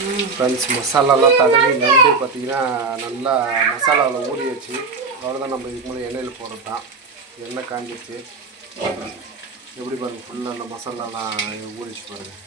Friends மசாலாலாம் தடவி நண்டு பார்த்தீங்கன்னா நல்லா மசாலாவில் ஊறி வச்சு அவ்வளோதான் நம்ம இதுக்கு முன்னாடி எண்ணெயில் போடுறது தான். எண்ணெய் காஞ்சிச்சு எப்படி பாருங்கள் ஃபுல்லாக அந்த மசாலாலாம் ஊறிச்சு பாருங்கள்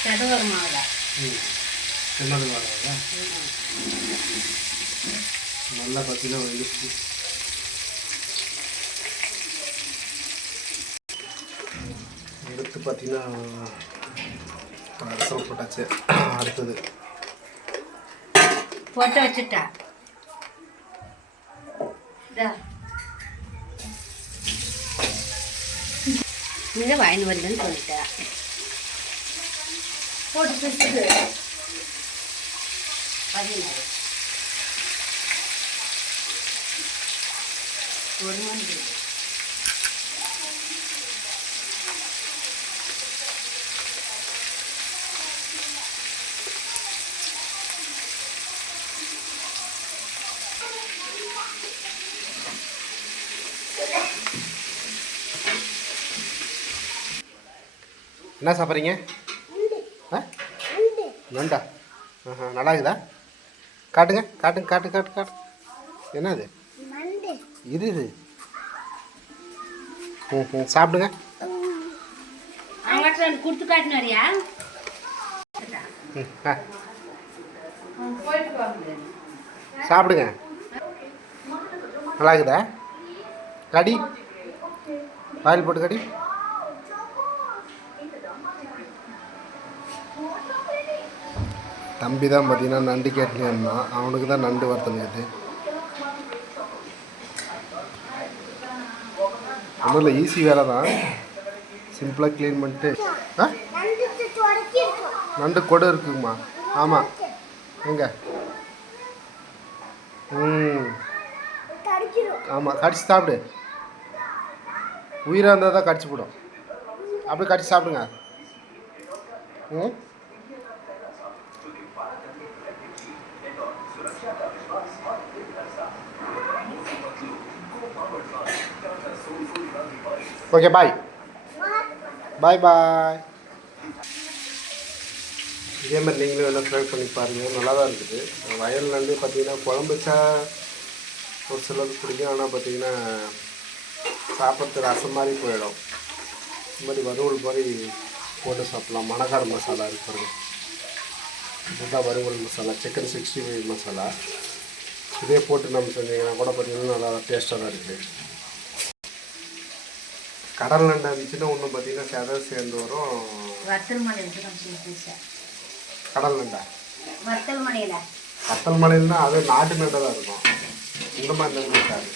செதவர் மாவுல ம் சின்னது வராதா நல்லா பார்த்தீங்கன்னா அடுத்து பார்த்தீங்கன்னா அரசல் போட்டாச்சு. அடுத்தது. போட்டு வச்சுட்டா? இதா. இங்க வரலன்னு சொல்லிட்டா. போட்டு பதினாறு. ஒரு மணி என்ன சாப்பிட்றீங்க? ஆ? நண்டா ஆஹா நல்லா இருக்குதா காட்டுங்க காட்டுங்க காட்டு காட்டு காட்டு. என்னது? இது இது. ம் ம் சாப்பிடுங்க. கொடுத்து காட்டினாரியா? சாப்பிடுங்க. நல்லா இருக்குதா கடி. வாயில் போட்டு கடி. தம்பி தான் பார்த்தீங்கன்னா நண்டு கேட்டுனே அவனுக்கு தான் நண்டு வறுத்தனுக்குது ஒன்றும் இல்லை ஈஸி வேலை தான். சிம்பிளாக க்ளீன் பண்ணிட்டு ஆ? நண்டு கொடை இருக்குங்கம்மா ஆமாம் எங்கே? ம். ஆமாம் கடிச்சு சாப்பிடு. உயிராக இருந்தால் தான் கடிச்சு போடும். அப்படியே கடிச்சு சாப்பிடுங்க. ம்? ஓகே பாய் பாய் பாய் இதே மாதிரி நீங்களும் எல்லாம் ட்ரை பண்ணி பாருங்கள் நல்லா தான் இருக்குது. வயல் நண்டு பார்த்தீங்கன்னா குழம்புச்சா ஒரு சிலருக்கு பிடிக்கும். ஆனால் பார்த்தீங்கன்னா சாப்பிட்றது ரசம் மாதிரி போயிடும். இந்த மாதிரி வறுவல் மாதிரி போட்டு சாப்பிட்லாம். மணக்கார மசாலா இருக்கு இதுதான் வறுவல் masala. Chicken sixty five masala. இதே போட்டு நம்ம செஞ்சீங்கன்னா கூட பார்த்தீங்கன்னா நல்லா டேஸ்ட்டாக தான் இருக்குது கடல் நண்டு இருந்துச்சுன்னா ஒன்றும் பார்த்தீங்கன்னா செதை சேர்ந்து வரும். கடல் நண்டா? வத்தல் மலையில்னா அது நாட்டு நண்டை தான் இருக்கும். இந்த மாதிரி நண்டு இருக்காது.